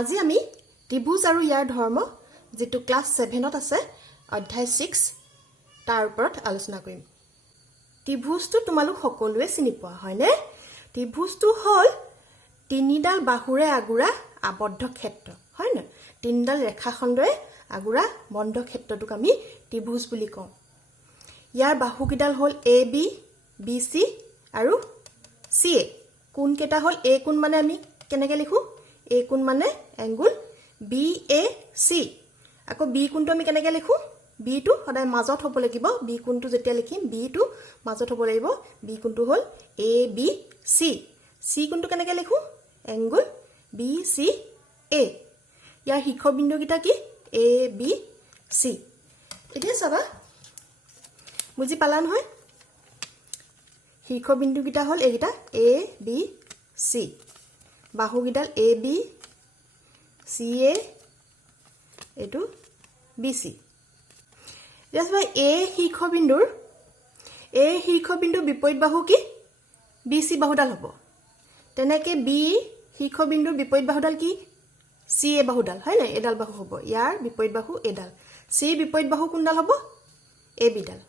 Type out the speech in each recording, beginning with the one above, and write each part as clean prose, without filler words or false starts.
আজি আমি ত্ৰিভুজ আৰু ইয়াৰ ধৰ্ম যেটো ক্লাস 7ত আছে অধ্যায় 6 তাৰ ওপৰত আলোচনা কৰিম। ত্ৰিভুজটো তোমালোক সকলোৱে চিনি পোৱা হয়নে? ত্ৰিভুজটো হ'ল তিনিডাল বাহুৰে আগুৰা আবদ্ধ ক্ষেত্ৰ, হয় না? তিনিডাল ৰেখাখণ্ডৰে আগুৰা বন্ধ ক্ষেত্ৰটোক আমি ত্ৰিভুজ বুলি কওঁ। ইয়াৰ বাহুকেইডাল হ'ল AB, BC আৰু CA। কোণ কেইটা হ'ল A কোণ মানে আমি কেনেকৈ লিখো? A কোণ মানে এংগুল BAC। আকৌ B কোণটো আমি কেনেকৈ লিখো? B টো সদায় মাজত হ'ব লাগিব। B কোণটো যেতিয়া লিখিম B টো মাজত হ'ব লাগিব। B কোণটো হ'ল ABC। C কোণটো কেনেকৈ লিখো? Angle BCA। ইয়াৰ শীৰ্ষবিন্দুকেইটা কি? ABC। এতিয়া চাবা, বুজি পালা নহয়? শীৰ্ষবিন্দুকেইটা হ'ল এইকেইটা ABC। বাহুকেইডাল AB, CA, এইটো BC। এতিয়া চাবা A শীৰ্ষবিন্দুৰ বিপৰীত বাহু কি? BC বাহুডাল হ'ব। তেনেকৈ B শীৰ্ষবিন্দুৰ বিপৰীত বাহুডাল কি? CA বাহুডাল, হয় নাই? এডাল বাহু হ'ব। ইয়াৰ বিপৰীত বাহু এডাল। C বিপৰীত বাহু কোনডাল হ'ব? AB ডাল।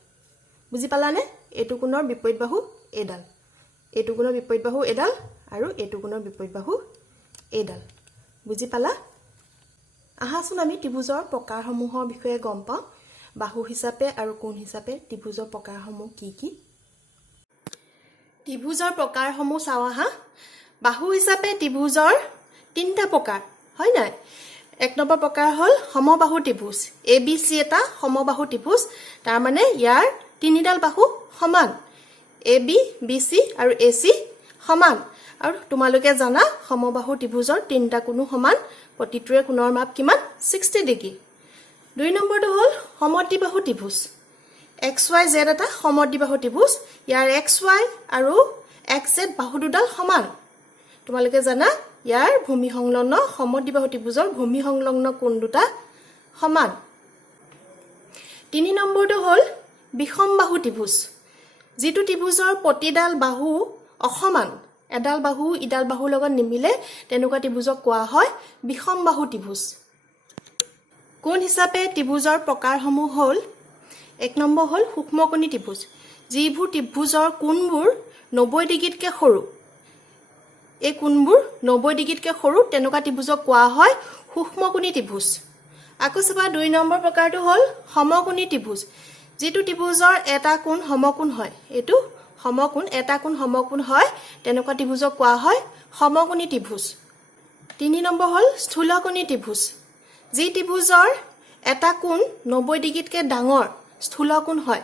বুজি পালানে? এইটো কোণৰ বিপৰীত বাহু এডাল, এইটো কোণৰ বিপৰীত বাহু এডাল আৰু এইটো কোণৰ বিপৰীত বাহু এডাল। বুজি পালা? আহাচোন আমি ত্ৰিভুজৰ প্ৰকাৰসমূহৰ বিষয়ে গম পাওঁ। বাহু হিচাপে আৰু কোণ হিচাপে ত্ৰিভুজৰ প্ৰকাৰসমূহ কি কি? ত্ৰিভুজৰ প্ৰকাৰসমূহ চাওঁ আহা। বাহু হিচাপে ত্ৰিভুজৰ তিনিটা প্ৰকাৰ, হয় নাই? এক নম্বৰ প্ৰকাৰ হ'ল সমবাহু ত্ৰিভুজ। ABC এটা সমবাহু ত্ৰিভুজ, তাৰ মানে ইয়াৰ তিনিডাল বাহু সমান। AB, BC আৰু AC সমান। আৰু তোমালোকে জানা সমবাহু ত্ৰিভুজৰ তিনিটা কোণো সমান, প্ৰতিটোৰে কোণৰ মাপ কিমান? 60 ডিগ্ৰী। দুই নম্বৰটো হ'ল সমদ্বিবাহু ত্ৰিভুজ। XYZ এটা সমদ্বিবাহু ত্ৰিভুজ। ইয়াৰ XY আৰু XZ বাহু দুডাল সমান। তোমালোকে জানা ইয়াৰ ভূমি সংলগ্ন সমদ্বিবাহু ত্ৰিভুজৰ ভূমি সংলগ্ন কোণ দুটা সমান। তিনি নম্বৰটো হ'ল বিষমবাহু ত্ৰিভুজ। যিটো ত্ৰিভুজৰ প্ৰতিডাল বাহু অসমান, এডাল বাহু ইডাল বাহুৰ লগত নিমিলে, তেনেকুৱা ত্ৰিভুজক কোৱা হয় বিষমবাহু ত্ৰিভুজ। কোণ হিচাপে ত্ৰিভুজৰ প্ৰকাৰসমূহ হ'ল, এক নম্বৰ হ'ল সূক্ষ্মকোণী ত্ৰিভুজ। যিবোৰ ত্ৰিভুজৰ কোণবোৰ 90 ডিগ্ৰীতকৈ সৰু, এই কোণবোৰ 90 ডিগ্ৰীতকৈ সৰু, তেনেকুৱা ত্ৰিভুজক কোৱা হয় সূক্ষ্মকোণী ত্ৰিভুজ। আকৌ চাবা দুই নম্বৰ প্ৰকাৰটো হ'ল সমকোণী ত্ৰিভুজ। যিটো ত্ৰিভুজৰ এটা কোণ সমকোণ হয়, এইটো সমকোণ, এটা কোণ সমকোণ হয়, তেনেকুৱা ত্ৰিভুজক কোৱা হয় সমকোণী ত্ৰিভুজ। তিনি নম্বৰ হ'ল স্থূলকোণী ত্ৰিভুজ। যি ত্ৰিভুজৰ এটা কোণ 90 ডিগ্ৰীতকৈ ডাঙৰ স্থূলকোণ হয়,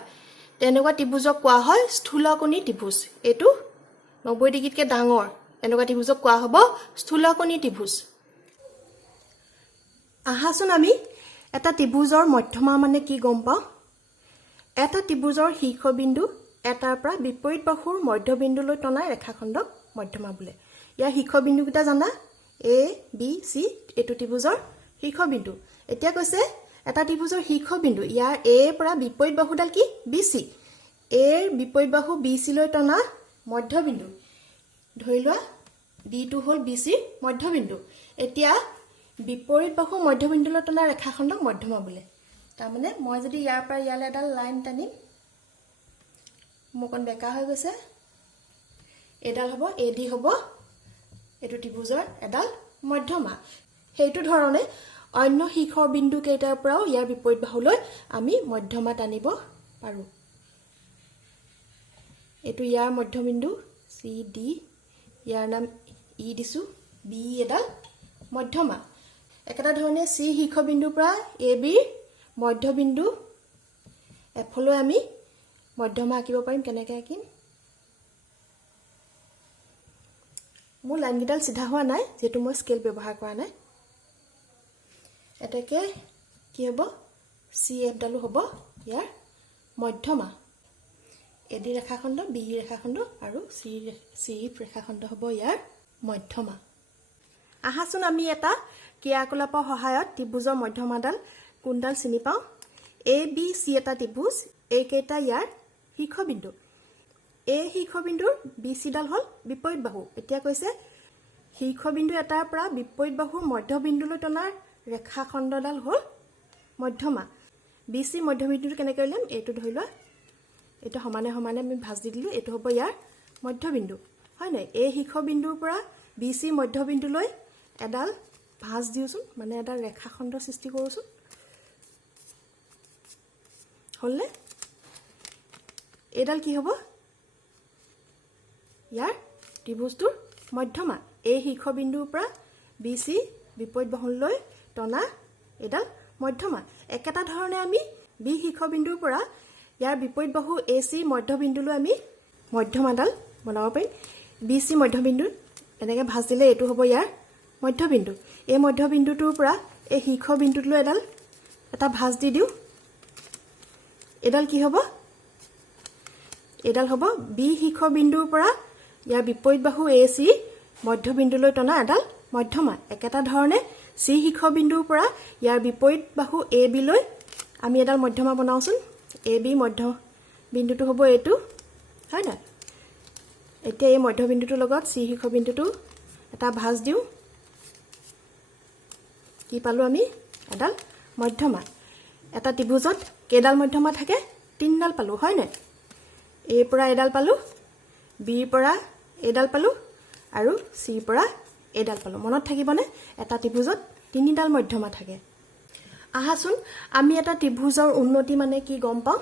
তেনেকুৱা ত্ৰিভুজক কোৱা হয় স্থূলকোণী ত্ৰিভুজ। এইটো 90 ডিগ্ৰীতকৈ ডাঙৰ, এনেকুৱা ত্ৰিভুজক কোৱা হ'ব স্থূলকোণী ত্ৰিভুজ। আহাচোন আমি এটা ত্ৰিভুজৰ মধ্যমা মানে কি গম পাওঁ। এটা ত্ৰিভুজৰ শীৰ্ষবিন্দু এটাৰ পৰা বিপৰীত বাহুৰ মধ্যবিন্দুলৈ টনা ৰেখাখণ্ডক মধ্যমা বোলে। ইয়াৰ শীৰ্ষবিন্দুকেইটা জানা? A, B, C, এইটো ত্ৰিভুজৰ শীৰ্ষবিন্দু। এতিয়া কৈছে এটা ত্ৰিভুজৰ শীৰ্ষবিন্দু, ইয়াৰ A পৰা বিপৰীত বাহুডাল কি? BC। A ৰ বিপৰীত বাহু BC লৈ টনা মধ্যবিন্দু। ধৰি লোৱা D টো হ'ল BC ৰ মধ্যবিন্দু। এতিয়া বিপৰীত বাহু মধ্যবিন্দুলৈ টনা ৰেখাখণ্ডক মধ্যমা বোলে। তাৰমানে মই যদি ইয়াৰ পৰা ইয়ালৈ এডাল লাইন টানিম, মোৰ অকণ বেকা হৈ গৈছে, এডাল হ'ব AD হ'ব এইটো ত্ৰিভুজৰ এডাল মধ্যমা। সেইটো ধৰণে অন্য শীৰ্ষবিন্দু কেইটাৰ পৰাও ইয়াৰ বিপৰীত বাহুলৈ আমি মধ্যমা টানিব পাৰোঁ। এইটো ইয়াৰ মধ্যবিন্দু CD, ইয়াৰ নাম E দিছোঁ, B এডাল মধ্যমা। একেটা ধৰণে C শীৰ্ষবিন্দুৰ পৰা AB মধ্যবিন্দু এফলৈ আমি মধ্যমা আঁকিব পাৰিম। কেনেকৈ আঁকিম? মোৰ লাইনকেইডাল চিধা হোৱা নাই, যিহেতু মই স্কেল ব্যৱহাৰ কৰা নাই। এতেকে কি হ'ব? CF ডালো হ'ব ইয়াৰ মধ্যমা। AD ৰেখাখণ্ড, B ৰেখাখণ্ড আৰু CF ৰেখাখণ্ড হ'ব ইয়াৰ মধ্যমা। আহাচোন আমি এটা ক্ৰিয়াকলাপৰ সহায়ত ত্ৰিভুজৰ মধ্যমাডাল কোনডাল চিনি পাওঁ। ABC এটা ত্ৰিভুজ, এইকেইটা ইয়াৰ শীৰ্ষবিন্দু। A শীৰ্ষবিন্দুৰ BC ডাল হ'ল বিপৰীত বাহু। এতিয়া কৈছে শীৰ্ষবিন্দু এটাৰ পৰা বিপৰীত বাহুৰ মধ্যবিন্দুলৈ টনাৰ ৰেখাখণ্ডডাল হ'ল মধ্যমা। BC মধ্যবিন্দুটো কেনেকৈ উলিয়াম? এইটো ধৰি লোৱা, এইটো সমানে সমানে আমি ভাঁজ দি দিলোঁ, এইটো হ'ব ইয়াৰ মধ্যবিন্দু, হয় নাই? এই শীৰ্ষবিন্দুৰ পৰা BC মধ্যবিন্দুলৈ এডাল ভাঁজ দিওঁচোন, মানে এডাল ৰেখাখণ্ড সৃষ্টি কৰোঁচোন। হ'লনে? এইডাল কি হ'ব? ইয়াৰ ত্ৰিভুজটোৰ মধ্যমা। এই শীৰ্ষবিন্দুৰ পৰা BC বিপৰীত বাহুলৈ টনা এইডাল মধ্যমা। একেটা ধৰণে আমি B শীৰ্ষবিন্দুৰ পৰা ইয়াৰ বিপৰীত বাহু AC মধ্যবিন্দুলৈ আমি মধ্যমাডাল বনাব পাৰিম। BC মধ্যবিন্দু এনেকৈ ভাঁজ দিলে এইটো হ'ব ইয়াৰ মধ্যবিন্দু। এই মধ্যবিন্দুটোৰ পৰা এই শীৰ্ষবিন্দুটোলৈ এটা ভাঁজ দি দিওঁ। এইডাল কি হ'ব? এইডাল হ'ব B শীৰ্ষবিন্দুৰ পৰা ইয়াৰ বিপৰীত বাহু AC মধ্যবিন্দুলৈ টনা এডাল মধ্যমা। একেটা ধৰণে C শীৰ্ষবিন্দুৰ পৰা ইয়াৰ বিপৰীত বাহু AB লৈ আমি এডাল মধ্যমা বনাওঁচোন। AB মধ্যবিন্দুটো হ'ব এইটো, হয় নাই? এতিয়া এই মধ্যবিন্দুটোৰ লগত C শীৰ্ষবিন্দুটো এটা ভাঁজ দিওঁ। কি পালোঁ আমি? এডাল মধ্যমা। এটা ত্ৰিভুজত কেইডাল মধ্যমা থাকে? 3ডাল পালোঁ, হয় নাই? Aৰ পৰা এডাল পালোঁ, Bৰ পৰা এডাল পালোঁ আৰু Cৰ পৰা এডাল পালোঁ। মনত থাকিবনে? এটা ত্ৰিভুজত 3ডাল মধ্যমা থাকে। আহাচোন আমি এটা ত্ৰিভুজৰ উন্নতি মানে কি গম পাওঁ।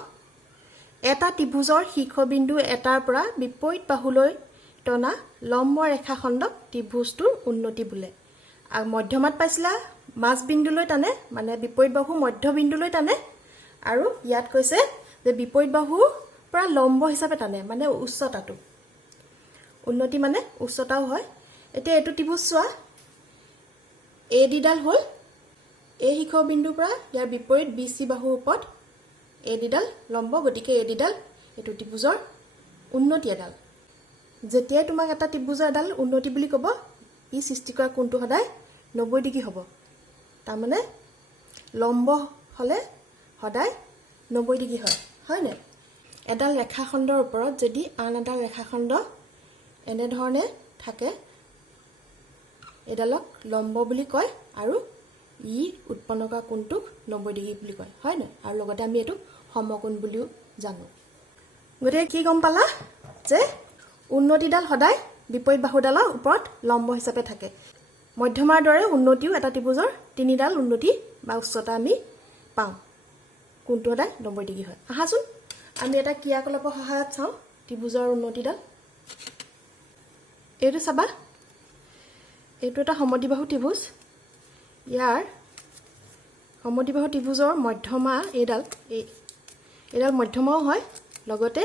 এটা ত্ৰিভুজৰ শীৰ্ষবিন্দু এটাৰ পৰা বিপৰীত বাহুলৈ টনা লম্ব ৰেখাখণ্ডক ত্ৰিভুজটোৰ উন্নতি বোলে। আৰু মধ্যমাত পাইছিলা মাজবিন্দুলৈ টানে, মানে বিপৰীত বাহু মধ্যবিন্দুলৈ টানে, আৰু ইয়াত কৈছে যে বিপৰীত বাহুৰ পৰা লম্ব হিচাপে টানে, মানে উচ্চতাটো। উন্নতি মানে উচ্চতাও হয়। এতিয়া এইটো ত্ৰিভুজ চোৱা, ADডাল হ'ল এই শীৰ্ষবিন্দুৰ পৰা ইয়াৰ বিপৰীত BC বাহুৰ ওপৰত ADডাল লম্ব, গতিকে ADডাল এইটো ত্ৰিভুজৰ উন্নতি এডাল। যেতিয়াই তোমাক এটা ত্ৰিভুজৰ এডাল উন্নতি বুলি ক'ব, ই সৃষ্টি কৰা কোণটো সদায় 90 ডিগ্ৰী হ'ব। তাৰমানে লম্ব হ'লে সদায় 90 ডিগ্ৰী হয়, হয়নে? এডাল ৰেখাখণ্ডৰ ওপৰত যদি আন এডাল ৰেখাখণ্ড এনেধৰণে থাকে, এডালক লম্ব বুলি কয় আৰু ই উৎপন্ন কৰা কোণটোক 90 ডিগ্ৰী বুলি কয়, হয় নাই? আৰু লগতে আমি এইটো সমকোণ বুলিও জানো। গতিকে কি গম পালা? যে উন্নতিডাল সদায় বিপৰীত বাহুডালৰ ওপৰত লম্ব হিচাপে থাকে। মধ্যমাৰ দৰে উন্নতিও এটা ত্ৰিভুজৰ 3ডাল উন্নতি বা উচ্চতা আমি পাওঁ। কোণটো সদায় 90 ডিগ্ৰী হয়। আহাচোন আমি এটা ক্ৰিয়াকলাপৰ সহায়ত চাওঁ ত্ৰিভুজৰ উন্নতিডাল। এইটো চাবা, এইটো এটা সমদ্বিবাহু ত্ৰিভুজ। ইয়াৰ সমদ্বিবাহু ত্ৰিভুজৰ মধ্যমা এইডাল মধ্যমাও হয়, লগতে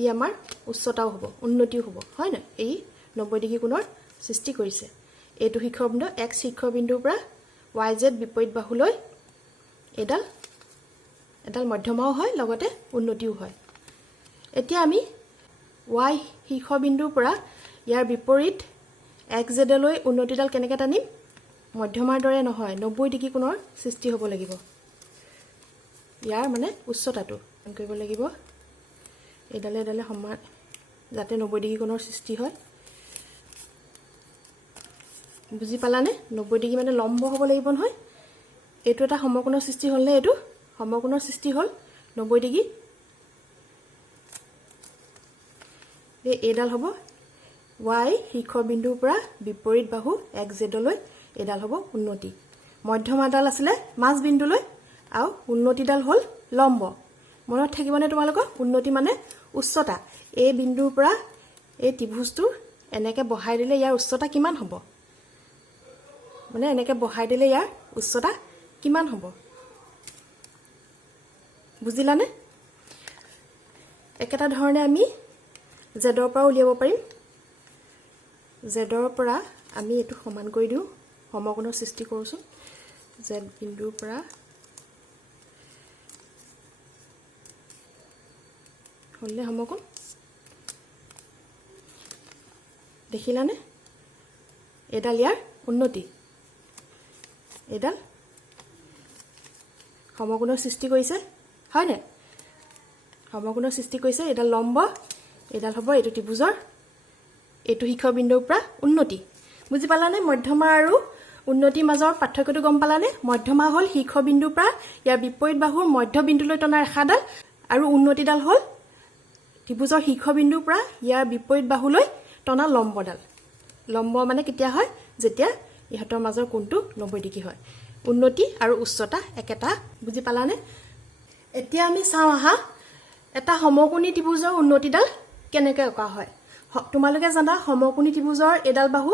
ই আমাৰ উচ্চতাও হ'ব, উন্নতিও হ'ব, হয় নাই? এই 90 ডিগ্ৰী কোণৰ সৃষ্টি কৰিছে। এইটো শীৰ্ষবিন্দু X শীৰ্ষবিন্দুৰ পৰা YZ বিপৰীত বাহুলৈ এডাল মধ্যমাও হয়, লগতে উন্নতিও হয়। এতিয়া আমি Y শীৰ্ষবিন্দুৰ পৰা ইয়াৰ বিপৰীত XZলৈ উন্নতিডাল কেনেকৈ টানিম? মধ্যমাৰ দৰে নহয়, 90 ডিগ্ৰী কোণৰ সৃষ্টি হ'ব লাগিব। ইয়াৰ মানে উচ্চতাটো কৰিব লাগিব, এডালে এডালে সমান, যাতে 90 ডিগ্ৰী কোণৰ সৃষ্টি হয়। বুজি পালানে? 90 ডিগ্ৰী মানে লম্ব হ'ব লাগিব নহয়। এইটো এটা সমকোণৰ সৃষ্টি হ'লনে? এইটো সমকোণৰ সৃষ্টি হ'ল 90 ডিগ্ৰী। এইডাল হ'ব Y শীৰ্ষবিন্দুৰ পৰা বিপৰীত বাহু XZলৈ এইডাল হ'ব উন্নতি। মধ্যমাডাল আছিলে মাজবিন্দুলৈ আৰু উন্নতিডাল হ'ল লম্ব। মনত থাকিবনে তোমালোকৰ? উন্নতি মানে উচ্চতা। এই বিন্দুৰ পৰা এই ত্ৰিভুজটো এনেকৈ বহাই দিলে ইয়াৰ উচ্চতা কিমান হ'ব? মানে এনেকৈ বহাই দিলে ইয়াৰ উচ্চতা কিমান হ'ব? বুজিলানে? একেটা ধৰণে আমি জেডৰ পৰা উলিয়াব পাৰিম। জেডৰ পৰা আমি এইটো সমান কৰি দিওঁ, সমকোণৰ সৃষ্টি কৰোঁচোন। জেড বিন্দুৰ পৰা হ'লে সমকোণ দেখিলানে? এডাল ইয়াৰ উন্নতি, এডাল সমকোণৰ সৃষ্টি কৰিছে, হয়নে? সমকোণৰ সৃষ্টি কৰিছে। এডাল লম্ব, এডাল হ'ব এইটো ত্ৰিভুজৰ এইটো শীৰ্ষবিন্দুৰ পৰা উন্নতি। বুজি পালানে মধ্যমা আৰু উন্নতিৰ মাজৰ পাৰ্থক্যটো গম পালানে মধ্যমা হ'ল শীৰ্ষবিন্দুৰ পৰা ইয়াৰ বিপৰীত বাহুৰ মধ্যবিন্দুলৈ টনা ৰেখাডাল আৰু উন্নতিডাল হ'ল ত্ৰিভুজৰ শীৰ্ষবিন্দুৰ পৰা ইয়াৰ বিপৰীত বাহুলৈ টনা লম্বডাল লম্ব মানে কেতিয়া হয় যেতিয়া ইহঁতৰ মাজৰ কোণটো 90 ডিগ্ৰী হয় উন্নতি আৰু উচ্চতা একেটা বুজি পালানে এতিয়া আমি চাওঁ আহা এটা সমকোণী ত্ৰিভুজৰ উন্নতিডাল কেনেকৈ অঁকা হয় তোমালোকে জানা সমকোণী ত্ৰিভুজৰ এডাল বাহু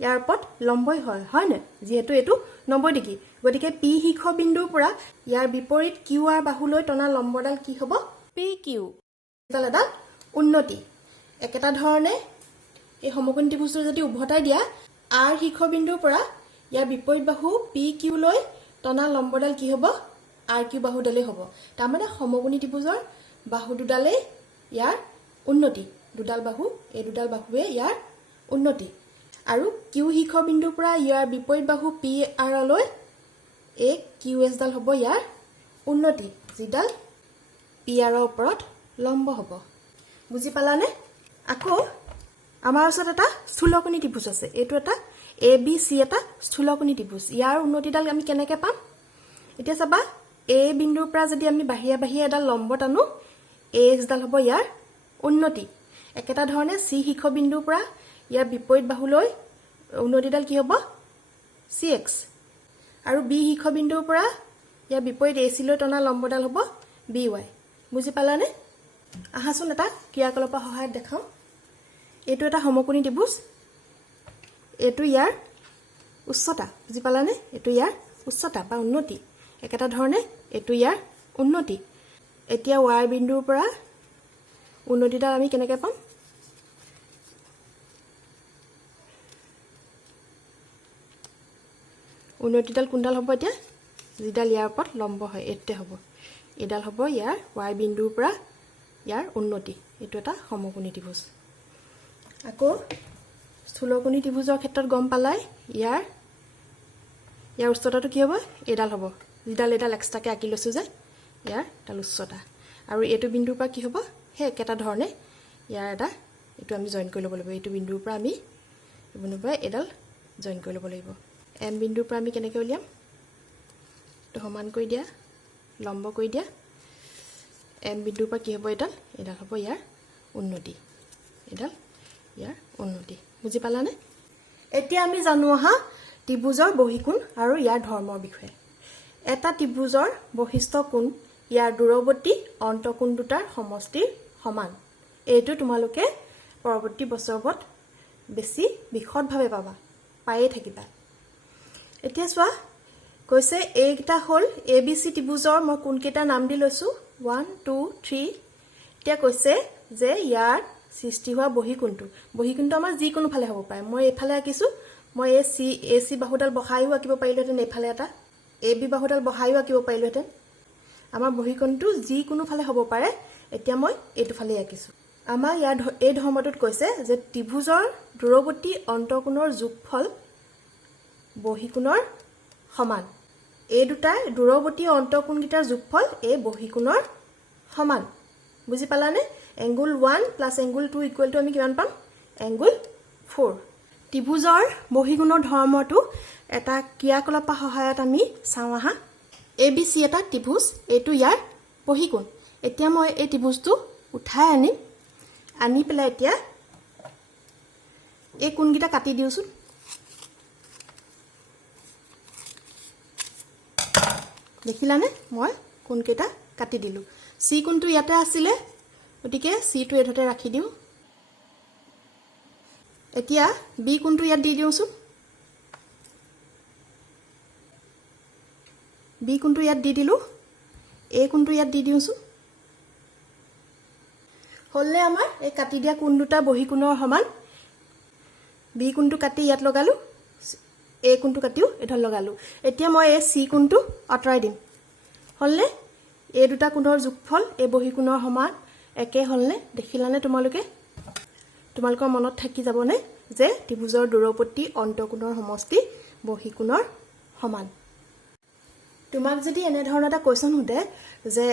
ইয়াৰ ওপৰত লম্বই হয় হয়নে যেহেতু এটো 90 ডিগ্ৰী গতিকে পি শীৰ্ষবিন্দুৰ পৰা ইয়াৰ বিপৰীত কিউ আৰ বাহুলৈ টনা লম্বডাল কি হ'ব পি কিউ এডাল উন্নতি একেটা ধৰণে এই সমকোণী ত্ৰিভুজটো যদি উভতাই দিয়া আৰ শীৰ্ষবিন্দুৰ পৰা ইয়াৰ বিপৰীত বাহু পি কিউ লৈ টনা লম্বডাল কি হ'ব আৰ কিউ বাহুডালেই হ'ব তাৰমানে সমকোণী ত্ৰিভুজৰ বাহু দুডালেই ইয়াৰ উন্নতি দুডাল বাহু এই দুডাল বাহুৱে ইয়াৰ উন্নতি আৰু কিউ শীৰ্ষবিন্দুৰ পৰা ইয়াৰ বিপৰীত বাহু পি আৰলৈ এই কিউ এছডাল হ'ব ইয়াৰ উন্নতি যিডাল পি আৰৰ ওপৰত লম্ব হ'ব বুজি পালানে আকৌ আমাৰ ওচৰত এটা স্থূলকোণী ত্ৰিভুজ আছে এইটো এটা এ বি চি এটা স্থূলকোণী ত্ৰিভুজ ইয়াৰ উন্নতিডাল আমি কেনেকৈ পাম এতিয়া চাবা এ বিন্দুৰ পৰা যদি আমি বাহিৰে বাহিৰে এডাল লম্ব টানো এ এক্সডাল হ'ব ইয়াৰ উন্নতি একেটা ধৰণে চি শীৰ্ষবিন্দুৰ পৰা ইয়াৰ বিপৰীত বাহুলৈ উন্নতিডাল কি হ'ব চি এক্স আৰু বি শীৰ্ষবিন্দুৰ পৰা ইয়াৰ বিপৰীত এ চিলৈ টনা লম্বডাল হ'ব বি ৱাই বুজি পালানে আহাচোন এটা ক্ৰিয়াকলাপৰ সহায়ত দেখাওঁ এইটো এটা সমকোণী ত্ৰিভুজ এইটো ইয়াৰ উচ্চতা বুজি পালানে এইটো ইয়াৰ উচ্চতা বা উন্নতি একেটা ধৰণে এইটো ইয়াৰ উন্নতি এতিয়া ৱাই বিন্দুৰ পৰা উন্নতিডাল আমি কেনেকৈ পাম উন্নতিডাল কোনডাল হ'ব এতিয়া যিডাল ইয়াৰ ওপৰত লম্ব হয় এইটোতে হ'ব এইডাল হ'ব ইয়াৰ ৱাই বিন্দুৰ পৰা ইয়াৰ উন্নতি এইটো এটা সমকোণী ত্ৰিভুজ আকৌ স্থূলকোণী ত্ৰিভুজৰ ক্ষেত্ৰত গম পালাই ইয়াৰ উচ্চতাটো কি হ'ব এইডাল হ'ব যিডাল এইডাল এক্সট্ৰাকৈ আঁকি লৈছোঁ যে ইয়াৰ এডাল উচ্চতা আৰু এইটো বিন্দুৰ পৰা কি হ'ব সেই একেটা ধৰণে ইয়াৰ এটা এইটো আমি জইন কৰি ল'ব লাগিব এইটো বিন্দুৰ পৰা আমি বিন্দুৰ পৰা এইডাল জইন কৰি ল'ব লাগিব এম বিন্দুৰ পৰা আমি কেনেকৈ উলিয়াম এইটো সমান কৰি দিয়া লম্ব কৰি দিয়া এম বিন্দুৰ পৰা কি হ'ব এইডাল হ'ব ইয়াৰ উন্নতি এইডাল ইয়াৰ উন্নতি বুজি পালানে এতিয়া আমি জানো আহা ত্ৰিভুজৰ বহিকোণ আৰু ইয়াৰ ধৰ্মৰ বিষয়ে এটা ত্ৰিভুজৰ বৈশিষ্ট্য কোণ ইয়াৰ দূৰৱৰ্তী অন্তঃকোণ দুটাৰ সমষ্টিৰ সমান এইটো তোমালোকে পৰৱৰ্তী বছৰত বেছি বিশদভাৱে পাবা পায়ে থাকিবা এতিয়া চোৱা কৈছে এইকেইটা হ'ল এ বি চি ত্ৰিভুজৰ মই কোনকেইটা নাম দি লৈছোঁ 1 2 3 এতিয়া কৈছে যে ইয়াৰ সৃষ্টি হোৱা বহিকোণটো আমাৰ যিকোনো ফালে হ'ব পাৰে মই এইফালে আঁকিছোঁ মই এ চি বাহুডাল বহাইও আঁকিব পাৰিলোহেঁতেন এইফালে এটা এ বি বাহুডাল বহাইও আঁকিব পাৰিলোহেঁতেন আমাৰ বহিকোণটো যিকোনো ফালে হ'ব পাৰে এতিয়া মই এইটো ফালে আঁকিছোঁ আমাৰ ইয়াৰ এই ধৰ্মটোত কৈছে যে ত্ৰিভুজৰ দূৰৱৰ্তী অন্তঃকোণৰ যোগফল বহিকোণৰ সমান এই দুটাৰ দূৰৱৰ্তী অন্তঃকোণকেইটাৰ যোগফল এই বহিকোণৰ সমান বুজি পালানে angle 1 plus angle 2 equal to আমি কিমান পাম এংগুল 4 ত্ৰিভুজৰ বহিকোণৰ ধৰ্মটো এটা ক্ৰিয়াকলাপৰ সহায়ত আমি চাওঁ আহা এ বি চি এটা ত্ৰিভুজ এইটো ইয়াৰ বহিকোণ এতিয়া মই এই ত্ৰিভুজটো উঠাই আনি পেলাই এতিয়া এই কোণকেইটা কাটি দিওঁচোন দেখিলানে মই কোণকেইটা কাটি দিলোঁ চি কোণটো ইয়াতে আছিলে গতিকে চিটো এডতে ৰাখি দিওঁ এতিয়া বি কোণটো ইয়াত দি দিওঁচোন বি কোণটো ইয়াত দি দিলোঁ এ কোণটো ইয়াত দি দিওঁচোন হ'লে আমাৰ এই কাটি দিয়া কোণ দুটা বহিকোণৰ সমান বি কোণটো কাটি ইয়াত লগালোঁ এ কোণটো কাটিও এডাল লগালোঁ এতিয়া মই এই চি কোণটো আঁতৰাই দিম হ'লে এই দুটা কোণৰ যোগফল এই বহিকোণৰ সমান একে হ'লনে দেখিলানে তোমালোকৰ মনত থাকি যাবনে যে ত্ৰিভুজৰ দূৰৱৰ্তী অন্তঃকোণৰ সমষ্টি বহিকোণৰ সমান তোমাক যদি এনে ধৰণৰ এটা কোৱেশ্যন সোধে যে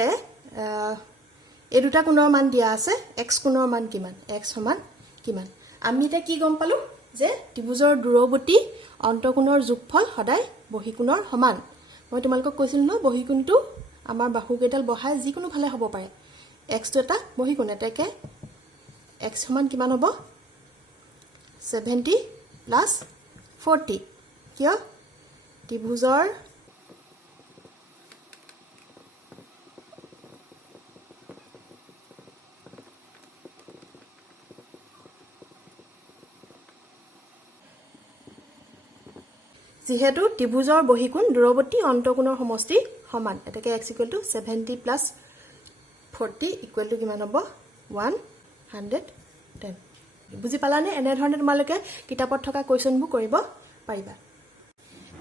এই দুটা কোণৰ মান দিয়া আছে এক্স কোণৰ মান কিমান এক্স সমান কিমান আমি এতিয়া কি গম পালোঁ যে ত্ৰিভুজৰ দূৰৱৰ্তী অন্তঃকোণৰ যোগফল সদায় বহিকোণৰ সমান মই তোমালোকক কৈছিলোঁ ন বহিকোণটো আমাৰ বাহুকেইডাল বহাই যিকোনো ফালে হ'ব পাৰে এক্সটো এটা বহিকোণ এটাকে এক্স সমান কিমান হ'ব 70 প্লাছ 40 কিয় ত্ৰিভুজৰ যিহেতু ত্ৰিভুজৰ বহিকোণ দূৰৱৰ্তী অন্তঃকোণৰ সমষ্টি সমান এটাকে x = 70 প্লাছ 40 = কিমান হ'ব 110 বুজি পালানে এনে ধৰণে তোমালোকে কিতাপত থকা কোৱেশ্চনবোৰ কৰিব পাৰিবা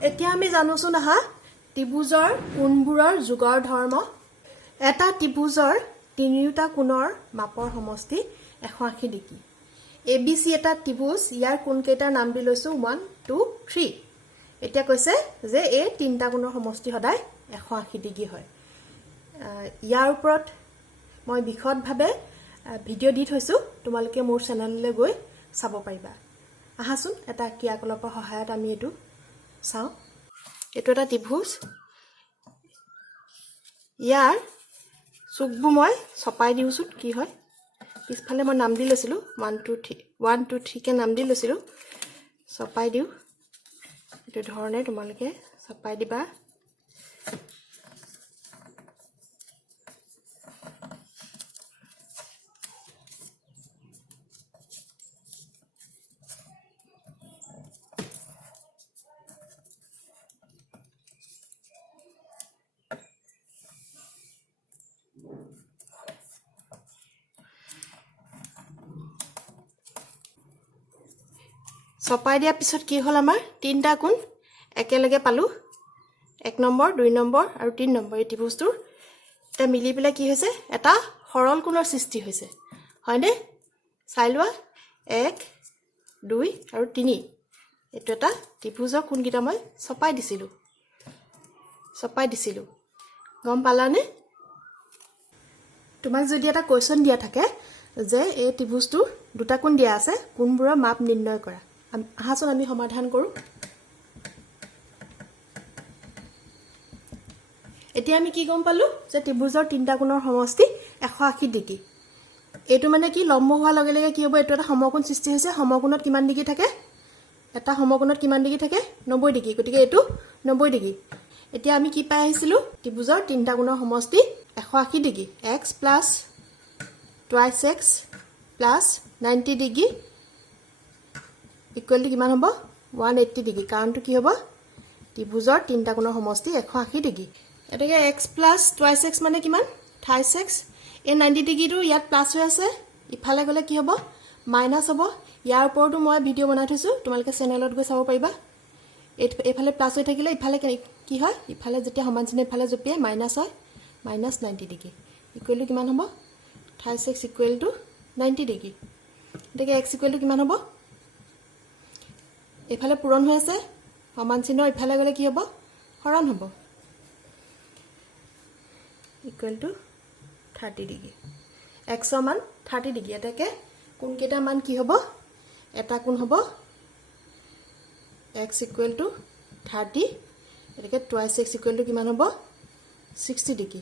এতিয়া আমি জানোচোন আহা ত্ৰিভুজৰ কোণবোৰৰ যোগৰ ধৰ্ম এটা ত্ৰিভুজৰ তিনিটা কোণৰ মাপৰ সমষ্টি 180 ডিগ্ৰী ABC এটা ত্ৰিভুজ ইয়াৰ কোণ কেইটাৰ নাম দি লৈছো 1 2 3 এতিয়া কৈছে যে এই তিনটা কোণৰ সমষ্টি সদায় 180 ডিগ্ৰী হয় ইয়াৰ ওপৰত মই বিশদভাৱে ভিডিও দি থৈছো তোমালোকে মোৰ চেনেললৈ গৈ চাব পাৰিবা আহাচোন এটা ক্ৰিয়াকলাপৰ সহায়ত আমি এটো চাও এটো এটা ত্ৰিভুজ ইয়াৰ চুকবোৰ মই ছপাই দিউছো কি হয় পিছফালে মই নাম দি লৈছিলো 1 2 3 কে নাম দি লৈছিলো ছপাই দিউ এটো ধৰণে তোমালোকে ছপাই দিবা ছপাই দিয়া পিছত কি হল আমাৰ তিনটা কোণ একেলগে পালো 1 নম্বৰ 2 নম্বৰ আৰু 3 নম্বৰ এই ত্ৰিভুজটোৰ এটা মিলি পেলাই কি হৈছে এটা সৰল কোণৰ সৃষ্টি হৈছে হয়নে চাই লোৱা 1 2 আৰু 3 এটো এটা ত্ৰিভুজৰ কোণকিটা মই ছপাই দিছিলো গম পালানে তোমাক যদি এটা কোৱেশ্চন দিয়া থাকে যে এই ত্ৰিভুজটোৰ দুটা কোণ দিয়া আছে কোণবোৰৰ মাপ নিৰ্ণয় কৰা আহাচোন আমি সমাধান কৰো এতিয়া আমি কি গম পালো যে ত্ৰিভুজৰ তিনটা কোণৰ সমষ্টি 180 ডিগ্ৰী এটো মানে কি লম্ব হোৱা লগে লগে কি হ'ব এটো এটা সমকোণ সৃষ্টি হৈছে সমকোণত কিমান ডিগ্ৰী থাকে এটা সমকোণত কিমান ডিগ্ৰী থাকে 90 ডিগ্ৰী গতিকে এটো 90 ডিগ্ৰী এতিয়া আমি কি পাই আহিছিলো ত্ৰিভুজৰ তিনটা কোণৰ সমষ্টি 180 degree x + twice x + 90 degree equal to কিমান হ'ব 180 ডিগ্ৰী কাৰণটো কি হ'ব ত্ৰিভুজৰ তিনটা কোণৰ সমষ্টি 180 ডিগ্ৰী এটাকে x + twice x মানে কিমান 28x এই 90 ডিগ্ৰীটো ইয়াত প্লাস হৈ আছে ইফালে গলে কি হ'ব মাইনাস হ'ব ইয়াৰ ওপৰটো মই ভিডিও বনাই থৈছো তোমালোকে চেনেলত গৈ চাব পাৰিবা এফালে প্লাস হৈ থাকিলে ইফালে কি হয় ইফালে যেতিয়া সমান চিহ্ন ইফালে জপিয়ে মাইনাস হয় -90 ডিগ্ৰী ইকুৱেল টু কিমান হ'ব 28x ইকুৱেল টু 90 ডিগ্ৰী এটাকে x ইকুৱেল টু কিমান হ'ব এফালে পূৰণ হৈ আছে সমান চিহ্ন ইফালে গলে কি হ'ব হৰণ হ'ব ইকুৱেল টু 30 ডিগ্ৰী x ৰ মান 30 ডিগ্ৰী এটাকে কোন কেটা মান কি হ'ব এটা কোণ হ'ব x ইকুৱেল টু 30 এটাকে twice x ইকুৱেল টু কিমান হ'ব 60 ডিগ্ৰী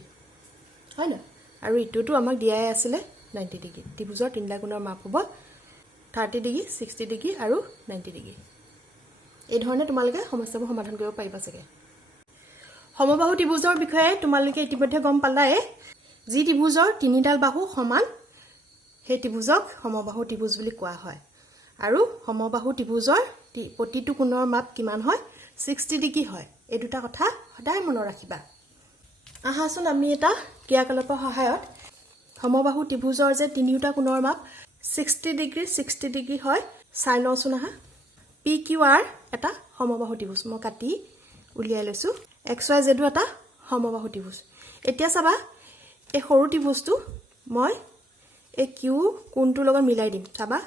হয় না আৰু ইটোটো আমাক দিয়াই আছিল 90 ডিগ্ৰী ত্ৰিভুজৰ তিনটা কোণৰ মাপ হ'ব 30 ডিগ্ৰী 60 ডিগ্ৰী আৰু 90 ডিগ্ৰী এই ধৰণে তোমালোকে সমস্যাবোৰ সমাধান কৰিব পাৰিবা চাগে সমবাহু ত্ৰিভুজৰ বিষয়ে তোমালোকে ইতিমধ্যে গম পালাই যি ত্ৰিভুজৰ তিনিডাল বাহু সমান সেই ত্ৰিভুজক সমবাহু ত্ৰিভুজ বুলি কোৱা হয় আৰু সমবাহু ত্ৰিভুজৰ প্ৰতিটো কোণৰ মাপ কিমান হয় 60 ডিগ্ৰী হয় এই দুটা কথা সদায় মনত ৰাখিবা আহাচোন আমি এটা ক্ৰিয়াকলাপৰ সহায়ত সমবাহু ত্ৰিভুজৰ যে তিনিটা কোণৰ মাপ 60 ডিগ্ৰী হয় চাই লওঁচোন আহা PQR এটা সমবাহু ত্ৰিভুজ মই কাটি উলিয়াই লৈছো XYZ এটা সমবাহু ত্ৰিভুজ এতিয়া চাবা এই সৰু ত্ৰিভুজটো মই এই Q কোণটোৰ লগত মিলাই দিম চাবা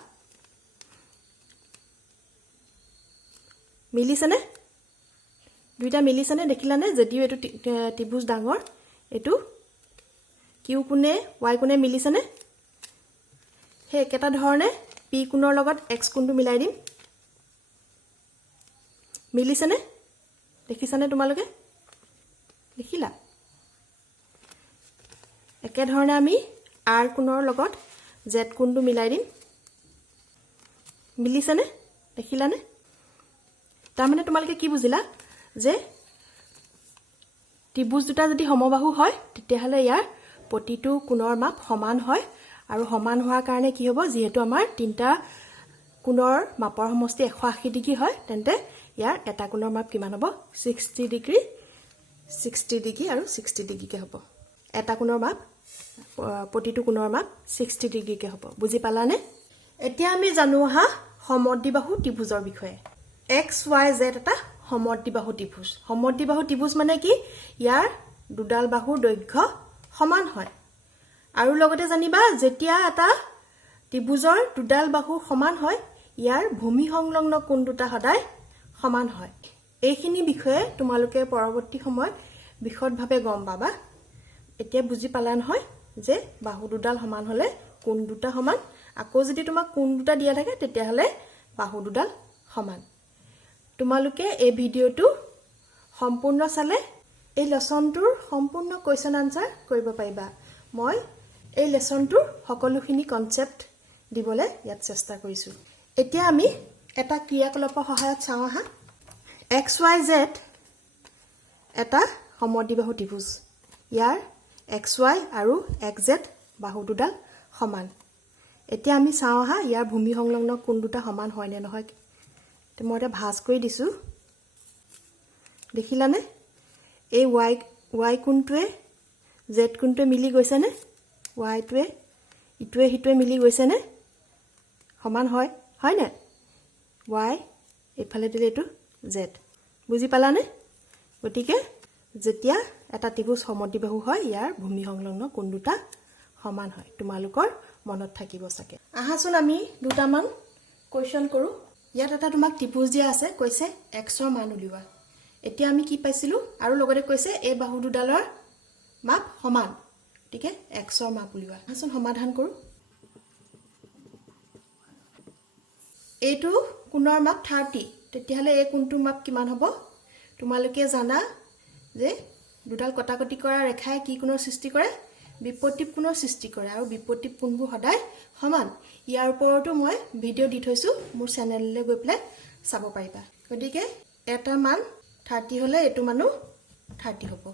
মিলিছেনে দুইটা মিলিছেনে দেখিলানে যদিও এটো ত্ৰিভুজ ডাঙৰ এটো Q কোণে Y কোণে মিলিছেনে হে একেটা ধৰণে P কোণৰ লগত X কোণটো মিলাই দিম মিলিছেনে দেখিছানে তোমালোকে দেখিলা একে ধৰণে আমি r কোণৰ লগত z কোণটো মিলাই দিম মিলিছেনে দেখিলানে তাৰ মানে তোমালোকে কি বুজিলা যে ত্ৰিভুজ দুটা যদি সমবাহু হয় তেতিয়াহলে ইয়াৰ প্ৰতিটো কোণৰ মাপ সমান হয় আৰু সমান হোৱাৰ কাৰণে কি হ'ব যেহেতু আমাৰ তিনটা কোণৰ মাপৰ সমষ্টি 180 ডিগ্ৰী হয় তেন্তে ইয়াৰ এটা কোণৰ মাপ কিমান হ'ব 60 ডিগ্ৰী আৰু 60 ডিগ্ৰীকে হ'ব এটা কোণৰ মাপ প্ৰতিটো কোণৰ মাপ 60 ডিগ্ৰীকে হ'ব বুজি পালানে এতিয়া আমি জানো হা সমদ্বিবাহু ত্ৰিভুজৰ বিষয়ে x y z এটা সমদ্বিবাহু ত্ৰিভুজ মানে কি ইয়াৰ দুডাল বাহুৰ দৈৰ্ঘ্য সমান হয় আৰু লগতে জানিবা যেতিয়া এটা ত্ৰিভুজৰ দুডাল বাহু সমান হয় ইয়াৰ ভূমি সংলগ্ন কোণ দুটা সদায় সমান হয় এইখিনি বিষয়ে তোমালোকে পৰৱৰ্তী সময়ত বিশদভাৱে গম পাবা এতিয়া বুজি পালা নহয় যে বাহু দুডাল সমান হলে কোণ দুটা সমান আকৌ যদি তোমাক কোণ দুটা দিয়া থাকে তেতিয়াহলে বাহু দুডাল সমান তোমালোকে এই ভিডিওটো সম্পূৰ্ণ চালে এই লেসনটোৰ সম্পূৰ্ণ কোৱেশ্চন আনসাৰ কৰিব পাৰিবা মই এই লেসনটোৰ সকলোখিনি কনসেপ্ট দিবলৈ ইয়াত চেষ্টা কৰিছো এতিয়া আমি এটা ক্ৰিয়াকলাপৰ সহায়ত চাওঁ আহা XYZ এটা সমদ্বিবাহু ত্ৰিভুজ ইয়াৰ XY আৰু XZ বাহু দুডাল সমান এতিয়া আমি চাওঁ আহা ইয়াৰ ভূমি সংলগ্ন কোণ দুটা সমান হয় নে নহয় মই এটা ভাঁজ কৰি দিছো দেখিলানে এই y কোণটোৱে z কোণটোৱে মিলি গৈছে নে y টোৱে ইটোৱে হিটোৱে মিলি গৈছে নে সমান হয় নে y এফালে দিলে এটো z বুজি পালানে গতিকে যেতিয়া এটা ত্ৰিভুজ সমদ্বিবাহু হয় ইয়াৰ ভূমি সংলগ্ন কোণ দুটা সমান হয় তোমালোকৰ মনত থাকিব চাগে আহাচোন আমি দুটামান কোৱেশ্চন কৰো ইয়াত এটা তোমাক ত্ৰিভুজ দিয়া আছে কৈছে x ৰ মান উলিওৱা এতিয়া আমি কি পাইছিলো আৰু লগতে কৈছে এই বাহু দুডালৰ মাপ সমান ঠিক আছে x ৰ মাপ উলিওৱা আহাচোন সমাধান কৰো এইটো কোণৰ মাপ 30 তেতিয়াহলে এই কোণটোৰ মাপ কিমান হ'ব তোমালোকে জানা যে দুডাল কটাকটি কৰা ৰেখাই কি কোণৰ সৃষ্টি কৰে বিপৰীত কোণৰ সৃষ্টি কৰে আৰু বিপৰীত কোণবোৰ সদায় সমান ইয়াৰ ওপৰতো মই ভিডিও দি থৈছো মোৰ চেনেললৈ গৈ প্লে চাব পাৰিবা গতিকে এটা মান 30 হলে এটো মানো 30 হ'ব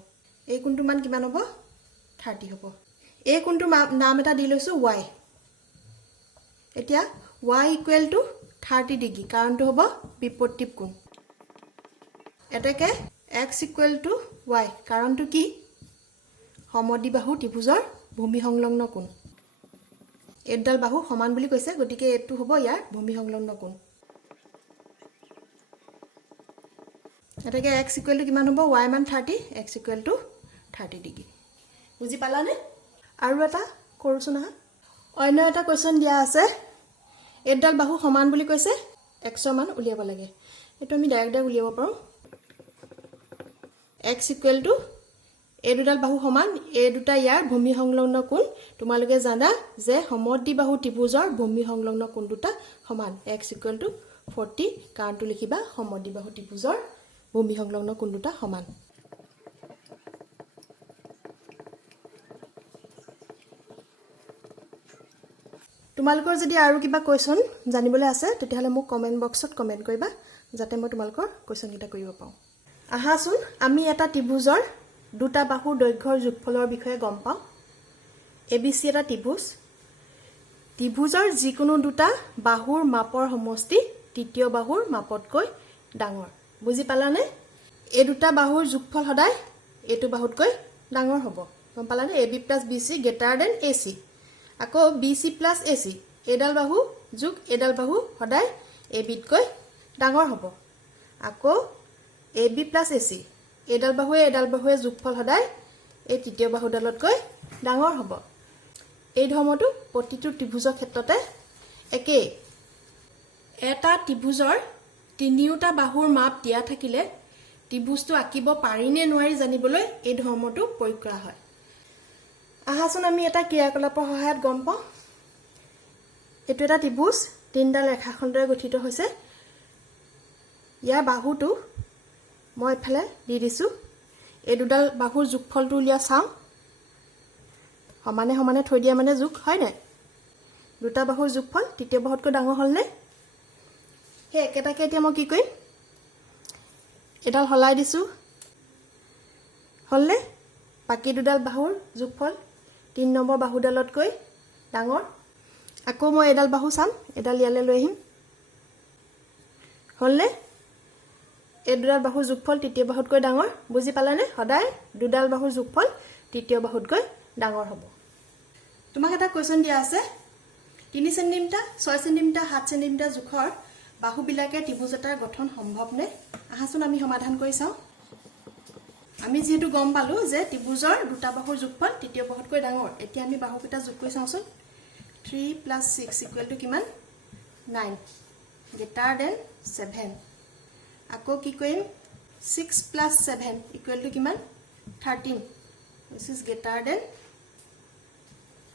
এই কোণটোৰ মান কিমান হ'ব 30 হ'ব এই কোণটোৰ নাম এটা দি লৈছো y এতিয়া y = 30 ডিগ্ৰী কাৰণটো হ'ব বিপৰীত কোণ এটাকে x = y কাৰণটো কি সমদ্বিবাহু ত্ৰিভুজৰ ভূমি সংলগ্ন কোণ এডাল বাহু সমান বুলি কৈছে গতিকে এটো হ'ব ইয়াৰ ভূমি সংলগ্ন কোণ এটাকে x = কিমান হ'ব y মান 30 x = 30 ডিগ্ৰী বুজি পালানে আৰু এটা কৰোছো না অন্য এটা কোৱেশ্চন দিয়া আছে এডাল বাহু সমান বুলি কৈছে x ৰ মান উলিয়াব লাগে এটো আমি ডাইৰেক্ট উলিয়াব পাৰো x = এই দুডাল বাহু সমান এই দুটা ইয়াৰ ভূমি সংলগ্ন কোণ তোমালোকে জানা যে সমদ্বিবাহু ত্ৰিভুজৰ ভূমি সংলগ্ন কোণ দুটা সমান x = 40 কাৰণটো লিখিবা সমদ্বিবাহু ত্ৰিভুজৰ ভূমি সংলগ্ন কোণ দুটা সমান তোমালোকৰ যদি আৰু কিবা কোৱেশ্চন জানিবলৈ আছে তেতিয়াহলে মোক কমেন্ট বক্সত কমেন্ট কৰিবা যাতে মই তোমালোকৰ কোৱেশ্চন কিটা কৰিব পাওঁ আহাচোন আমি এটা ত্ৰিভুজৰ দুটা বাহুৰ দৈৰ্ঘ্যৰ যোগফলৰ বিষয়ে গম পাওঁ ABC এটা ত্ৰিভুজৰ যিকোনো দুটা বাহুৰ মাপৰ সমষ্টি তৃতীয় বাহুৰ মাপতকৈ ডাঙৰ বুজি পালানে এই দুটা বাহুৰ যোগফল সদায় এটো বাহুতকৈ ডাঙৰ হ'ব গম পালানে AB + BC > AC আকৌ BC + AC এডাল বাহু যোগ এডাল বাহু সদায় AB তকৈ ডাঙৰ হ'ব আকৌ AB + AC এডাল বাহুৱে যোগফল সদায় এই তৃতীয় বাহুডালতকৈ ডাঙৰ হ'ব এই ধৰ্মটো প্ৰতিটো ত্ৰিভুজৰ ক্ষেত্ৰতে একে এটা ত্ৰিভুজৰ তিনিওটা বাহুৰ মাপ দিয়া থাকিলে ত্ৰিভুজটো আঁকিব পাৰি নে নোৱাৰি জানিবলৈ এই ধৰ্মটো প্ৰয়োগ কৰা হয় আহাচোন আমি এটা ক্ৰিয়াকলাপৰ সহায়ত গম পাওঁ এটো এটা ত্ৰিভুজ তিনডাল ৰেখাখণ্ডৰে গঠিত হৈছে ইয়াৰ বাহুটো মই এফালে দি দিছোঁ এই দুডাল বাহুৰ যোগফলটো উলিয়া চাওঁ সমানে সমানে থৈ দিয়া মানে যোগ হয় নাই দুটা বাহুৰ যোগফল তৃতীয় বাহুতকৈ ডাঙৰ হ'লনে সেই একেটাকে এতিয়া মই কি কৰিম এডাল হলাই দিছোঁ হ'লনে বাকী দুডাল বাহুৰ যোগফল 3 নম্বৰ বাহুডালতকৈ ডাঙৰ আকৌ মই এডাল বাহু চাম এডাল ইয়ালৈ লৈ আহিম হ'লনে এই দুডাল বাহুৰ যোগফল তৃতীয় বাহুতকৈ ডাঙৰ বুজি পালানে সদায় দুডাল বাহুৰ যোগফল তৃতীয় বাহুতকৈ ডাঙৰ হ'ব তোমাক এটা কোৱেশ্চন দিয়া আছে 3 সেন্টিমিটাৰ 6 সেন্টিমিটাৰ 7 সেন্টিমিটাৰ জোখৰ বাহুবিলাকে ত্ৰিভুজ এটাৰ গঠন সম্ভৱনে আহাচোন আমি সমাধান কৰি চাওঁ আমি যেহেতু গম পালো যে ত্ৰিভুজৰ দুটা বাহুৰ যোগফল তৃতীয় বাহুতকৈ ডাঙৰ এতিয়া আমি বাহুকেইটা যোগ কৰি চাওঁচোন 3 + 6 = কিমান 9 greater than 7 আকৌ কি কৰিম 6 + 7 = কিমান 13 this is greater than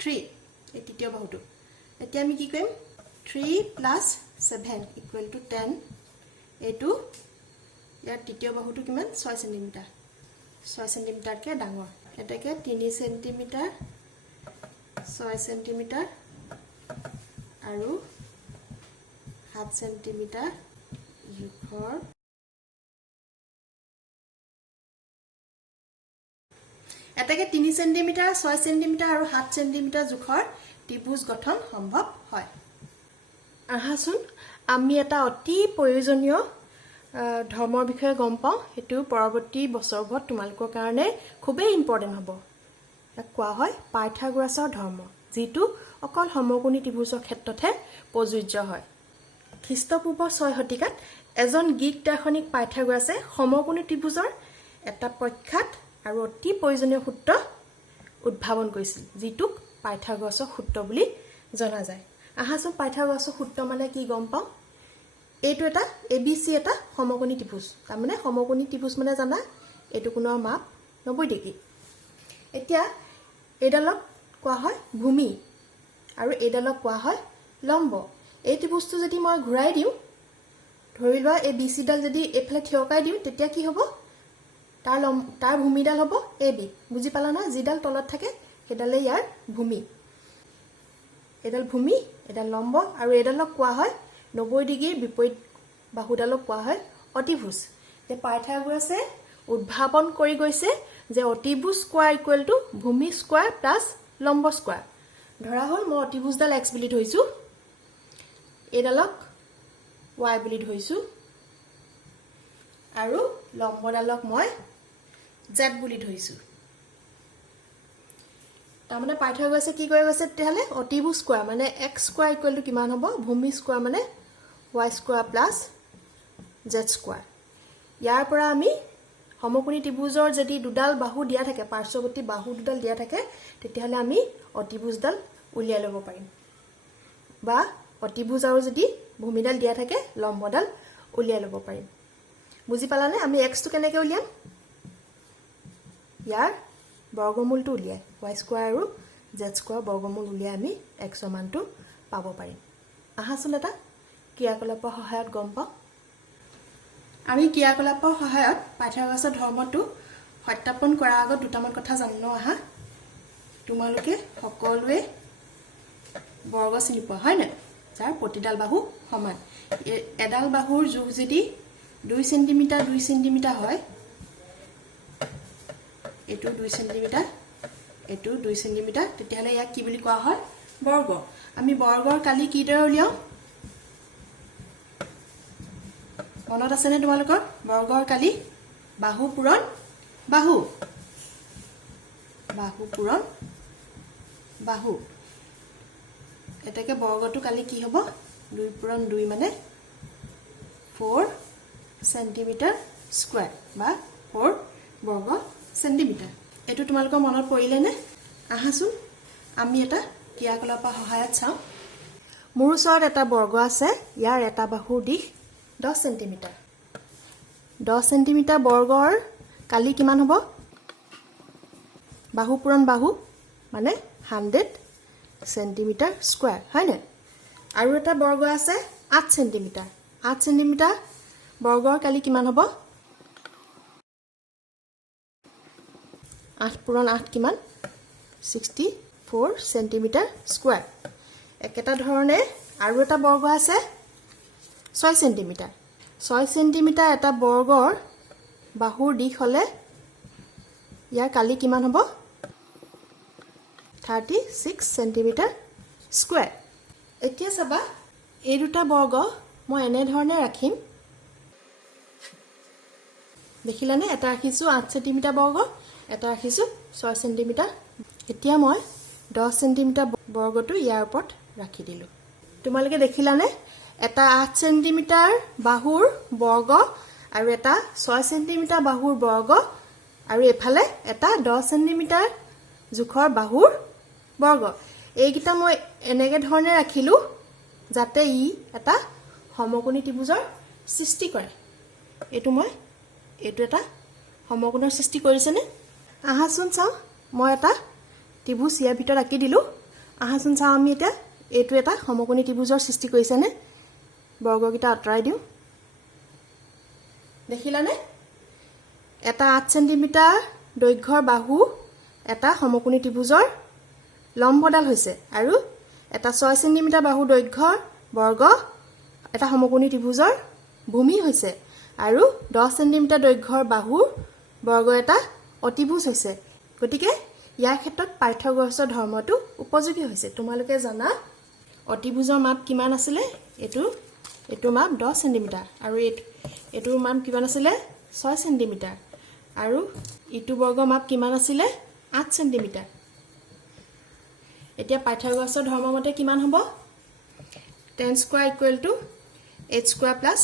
3 এই তৃতীয় বাহুটো এতিয়া আমি কি কৰিম 3 + 7 = 10 এইটো ইয়াৰ তৃতীয় বাহুটো কিমান 6 সেন্টিমিটাৰ 6 সেন্টিমিটাৰকে ডাঙৰ এটাকে 3 সেন্টিমিটাৰ 6 সেন্টিমিটাৰ আৰু 7 সেন্টিমিটাৰ জোখৰ এটাকে 3 সেন্টিমিটাৰ 6 সেন্টিমিটাৰ আৰু 7 সেন্টিমিটাৰ জোখৰ ত্ৰিভুজ গঠন সম্ভৱ হয় আহাচোন আমি এটা অতি প্ৰয়োজনীয় ধৰ্মৰ বিষয়ে গম পাওঁ হেতু পৰৱৰ্তী বছৰবোৰত তোমালোকৰ কাৰণে খুবেই ইম্পৰ্টেন্ট হ'ব তাক কোৱা হয় পাইথাগোৰাছৰ ধৰ্ম যেটো অকল সমকোণী ত্ৰিভুজৰ ক্ষেত্ৰতহে প্ৰযোজ্য হয় খ্ৰীষ্টপূৰ্ব 6 শতিকাত এজন গ্ৰীক দাৰ্শনিক পাইথাগোৰাছে সমকোণী ত্ৰিভুজৰ এটা প্ৰখ্যাত আৰু অতি প্ৰয়োজনীয় সূত্ৰ উদ্ভাৱন কৰিছিল যেটোক পাইথাগোৰাছৰ সূত্ৰ বুলি জনা যায় আহাচোন পাইথাগোৰাছৰ সূত্ৰ মানে কি গম পাওঁ এইটো এটা ABC এটা সমকোণী ত্ৰিভুজ তাৰ মানে সমকোণী ত্ৰিভুজ মানে জানা এইটো কোণৰ মাপ 90 ডিগ্ৰী এতিয়া এইডালক কোৱা হয় ভূমি আৰু এইডালক কোৱা হয় লম্ব এই ত্ৰিভুজটো যদি মই ঘূৰাই দিওঁ ধৰি লোৱা এই BC ডাল যদি এফালে থিয়কাই দিওঁ তেতিয়া কি হ'ব তাৰ ভূমিডাল হ'ব AB বুজি পালা না যিডাল তলত থাকে সেইডালে ইয়াৰ ভূমি এডাল ভূমি এডাল লম্ব আৰু এডালক কোৱা হয় 90 ডিগ্ৰীৰ বিপৰীত বাহুডালক কোৱা হয় অতিভুজ যে পাইথাগোৰাছে উদ্ভাৱন কৰি গৈছে যে অতিভুজ স্কয়াৰ = ভূমি স্কয়াৰ + লম্ব স্কয়াৰ ধৰা হ'ল মই অতিভুজডাল x বুলি ধৰিছো এডালক y বুলি ধৰিছো আৰু লম্বডালক মই z বুলি ধৰিছো তাৰমানে পাইথাগোৰাছে কি কৰি গৈছে তেতিয়াহলে অতিভুজ স্কয়াৰ মানে x স্কয়াৰ = কিমান হ'ব ভূমি স্কয়াৰ মানে y স্কয়াৰ + z স্কয়াৰ ইয়াৰ পৰা আমি সমকোণী ত্ৰিভুজৰ যদি দুডাল বাহু দিয়া থাকে পাৰ্শ্বৱৰ্তী বাহু দুডাল দিয়া থাকে তেতিয়াহলে আমি অতিভুজডাল উলিয়াই ল'ব পাৰিম বা অতিভুজ আৰু যদি ভূমিডাল দিয়া থাকে লম্বডাল উলিয়াই ল'ব পাৰিম বুজি পালানে আমি x টো কেনেকৈ উলিয়াম ইয়াৰ বৰ্গমূলটো উলিয়াই y স্কয়াৰ আৰু z স্কয়াৰ বৰ্গমূল উলিয়াই আমি x ৰ মানটো পাব পাৰিম আহাচোন এটা ক্ৰিয়াকলাপৰ সহায়ত গম পাওঁ আমি ক্ৰিয়াকলাপৰ সহায়ত পাইথাগোৰাছৰ ধৰ্মটো সত্যাপন কৰাৰ আগত দুটামান কথা জানো আহা তোমালোকে সকলোৱে বৰ্গ চিনি পোৱা হয় না যাৰ প্ৰতিডাল বাহু সমান এডাল বাহুৰ যোগ যদি 2 সেন্টিমিটাৰ 2 সেন্টিমিটাৰ হয় এটো 2 সেন্টিমিটাৰ এটো 2 সেন্টিমিটাৰ তেতিয়াহলে ইয়াক কি বুলি কোৱা হয় বৰ্গ আমি বৰ্গৰ কালি কি দৰে উলিয়াও মনত আছে নে তোমালোকৰ বৰ্গৰ কালি বাহু পূৰণ বাহু বাহু পূৰণ বাহু এটাকে বৰ্গটো কালি কি হ'ব 2 পূৰণ 2 মানে 4 সেন্টিমিটাৰ স্কয়াৰ বা 4 বৰ্গ সেন্টিমিটাৰ এটো তোমালোকৰ মনত পৰিলে নে আহাচোন আমি এটা ক্ৰিয়াকলাপৰ সহায়ত চাওঁ মোৰ ওচৰত এটা বৰ্গ আছে ইয়াৰ এটা বাহুৰ দিশ 10 সেন্টিমিটাৰ 10 সেন্টিমিটাৰ বৰ্গৰ কালি কিমান হ'ব বাহু পূৰণ বাহু মানে 100 সেন্টিমিটাৰ স্কয়াৰ হয় না আৰু এটা বৰ্গ আছে 8 সেন্টিমিটাৰ বৰ্গৰ কালি কিমান হ'ব 8 পূৰণ 8 কিমান 64 সেন্টিমিটাৰ স্কয়াৰ একেটা ধৰণে আৰু এটা বৰ্গ আছে 6 সেন্টিমিটাৰ 6 সেন্টিমিটাৰ এটা বৰ্গৰ বাহুৰ দিশ হলে ইয়াৰ কালি কিমান হ'ব 36 সেন্টিমিটাৰ স্কয়াৰ এতিয়া চাবা এই দুটা বৰ্গ মই এনে ধৰণে ৰাখিম দেখিলানে এটা ৰাখিছো 8 সেন্টিমিটাৰ বৰ্গ এটা ৰাখিছো 6 সেন্টিমিটাৰ এতিয়া মই 10 সেন্টিমিটাৰ বৰ্গটো ইয়াৰ ওপৰত ৰাখি দিলো তোমালোকে দেখিলানে এটা 8 সেন্টিমিটাৰ বাহুৰ বৰ্গ আৰু এটা 6 সেন্টিমিটাৰ বাহুৰ বৰ্গ আৰু এফালে এটা 10 সেন্টিমিটাৰ জোখৰ বাহুৰ বৰ্গ এইকিটা মই এনেকে ধৰণে ৰাখিলো যাতে ই এটা সমকোণী ত্ৰিভুজৰ সৃষ্টি কৰে এইটো এটা সমকোণৰ সৃষ্টি কৰিছেনে আহাচোন চাও মই এটা ত্ৰিভুজ ইয়াৰ ভিতৰত আঁকি দিলো আহাচোন চাও আমি এটা এইটো এটা সমকোণী ত্ৰিভুজৰ সৃষ্টি কৰিছেনে বৰ্গকিটা আঁতৰাই দিও দেখিলানে এটা 8 সেন্টিমিটাৰ দৈৰ্ঘ্যৰ বাহু এটা সমকোণী ত্ৰিভুজৰ লম্বডাল হৈছে আৰু এটা 6 সেন্টিমিটাৰ বাহু দৈৰ্ঘ্যৰ বৰ্গ এটা সমকোণী ত্ৰিভুজৰ ভূমি হৈছে আৰু 10 সেন্টিমিটাৰ দৈৰ্ঘ্যৰ বাহুৰ বৰ্গ এটা অতিভুজ হৈছে গতিকে ইয়াৰ ক্ষেত্ৰত পাইথাগোৰাছৰ ধৰ্মটো উপযোগী হৈছে তোমালোকে জানা অতিভুজৰ মাপ কিমান আছিল এটো মাপ 10 সেন্টিমিটাৰ আৰু এটোৰ মান কিমান আছিল 6 সেন্টিমিটাৰ আৰু ইটো বৰ্গ মাপ কিমান আছিল 8 সেন্টিমিটাৰ এতিয়া পাইথাগোৰাছৰ ধৰ্ম মতে কিমান হ'ব 10 square equal to 8 square plus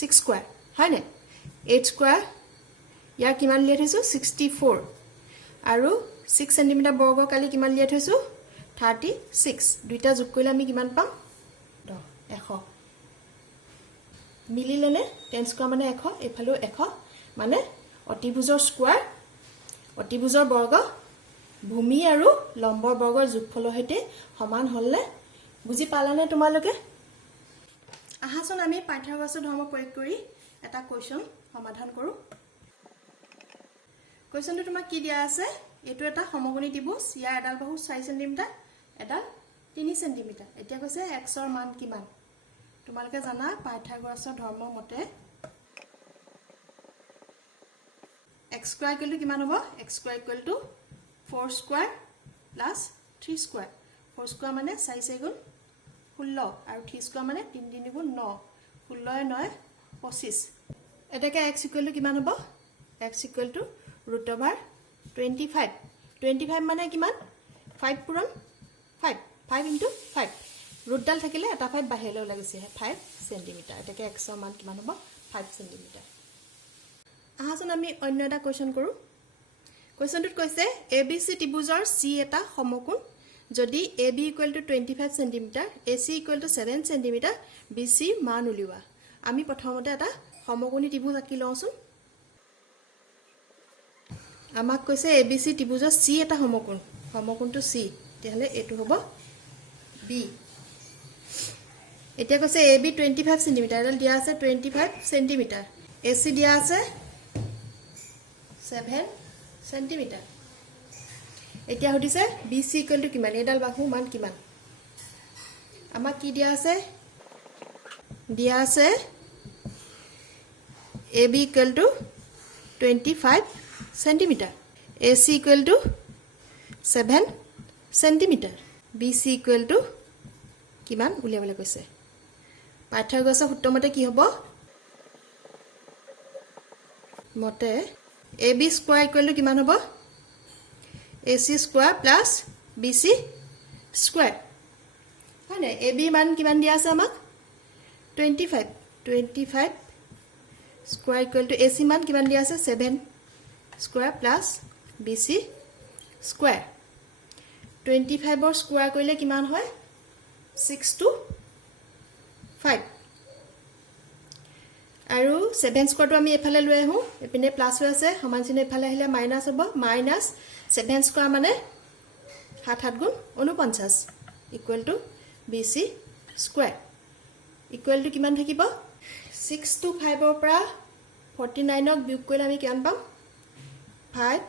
6 square হয়নে 8 স্কয়াৰ ইয়াৰ কিমান লিয়া থৈছো 64 আৰু 6 সেন্টিমিটাৰ বৰ্গ কালি কিমান লিয়া থৈছো 36 দুইটা যোগ কৰিলে আমি কিমান পাম 100 মিলিলেনে 10 স্কয়াৰ মানে 100 এফালেও 100 মানে অতিভুজৰ স্কয়াৰ অতিভুজৰ বৰ্গ ভূমি আৰু লম্বৰ বৰ্গৰ যোগফলৰ সৈতে সমান হলনে বুজি পালানে তোমালোকে আহাচোন আমি পাইথাগোৰাছৰ ধৰ্ম প্ৰয়োগ কৰি এটা কোৱেশ্চন সমাধান কৰো কোৱেশ্চনটো তোমাক কি দিয়া আছে এটো এটা সমকোণী ত্ৰিভুজ ইয়াৰ এডাল বাহু 4 সেন্টিমিটাৰ এডাল 3 সেন্টিমিটাৰ এতিয়া কৈছে x ৰ মান কিমান তোমালোকে জানা পাইথাগোৰাছৰ ধৰ্ম মতে x স্কয়াৰ ইকুৱেল টু কিমান হ'ব x square equal to 4 square plus 3 square 4 square মানে 4 4 গুণ 16 আৰু 3 স্কয়াৰ মানে 3 3 গুণ 9 16 9 25 এটাকে x ইকুৱেল টু কিমান হ'ব x ইকুৱেল টু √25 25 মানে কিমান 5 পূৰণ 5 5 ইনটু 5 ৰুটডাল থাকিলে এটা 5 বাহিৰলৈ ওলাই গৈছে 5 সেন্টিমিটাৰ এটাকে x ৰ মান কিমান হ'ব 5 সেন্টিমিটাৰ আহাচোন আমি অন্য এটা কোৱেশ্চন কৰো কোৱেশ্চনটোত কৈছে ABC ত্ৰিভুজৰ C এটা সমকোণ যদি AB equal to 25 centimetre AC equal to 7 centimetre BC মান উলিওৱা আমি প্ৰথমতে এটা সমকোণী ত্ৰিভুজ আঁকি লওঁচোন আমাক কৈছে ABC ত্ৰিভুজৰ C এটা সমকোণটো C তেহলে এটো হ'ব B এতিয়া কৈছে AB 25 সেন্টিমিটাৰ এডাল দিয়া আছে 25 সেন্টিমিটাৰ AC দিয়া আছে 7 সেন্টিমিটাৰ এতিয়া হদিছে BC ইকুৱেল টু কিমান এডাল বাহু মান কিমান আমাক কি দিয়া আছে AB equal to 25 centimetre AC equal to 7 centimetre BC equal to কিমান উলিয়াবলৈ কৈছে পাইথাগোৰাছৰ সূত্ৰ মতে কি হ'ব মতে AB স্কয়াৰ ইকুৱেল টু কিমান হ'ব AC square plus BC square হয়নে AB মান কিমান দিয়া আছে আমাক 25 স্কয়াৰ ইকুৱেল টু AC মান কিমান দিয়া আছে 7 স্কয়াৰ প্লাস BC স্কয়াৰ 25 ৰ স্কয়াৰ কৰিলে কিমান হয় 6 to 5 আৰু 7 স্কয়াৰটো আমি এফালে লৈ আহো এপিনে প্লাস হৈ আছে সমান চিহ্ন এফালে আহিলে মাইনাস হ'ব মাইনাস 7 স্কয়াৰ মানে 7 7 গুণ 49 equal to BC square equal to কিমান থাকিব 6 to 5 ৰ পৰা 49ক বিয়োগ কৰিলে আমি কিমান পাম 5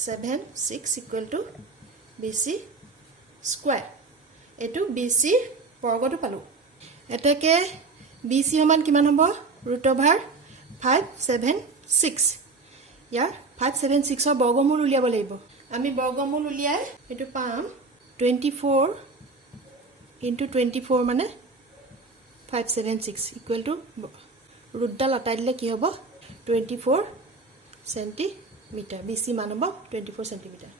7 6 ইকুৱেল টু BC স্কয়াৰ এটো BC বৰ্গটো পালো এটাকে BC সমান কিমান হ'ব √576 ইয়াৰ 576 ৰ বৰ্গমূল উলিয়াব লাগিব আমি বৰ্গমূল উলিয়াই এটো পাম 24 into 24 মানে 576 equal to ৰুটডাল আঁতাই দিলে কি হ'ব 24 সেন্টিমিটাৰ BC মান হ'ব 24 সেন্টিমিটাৰ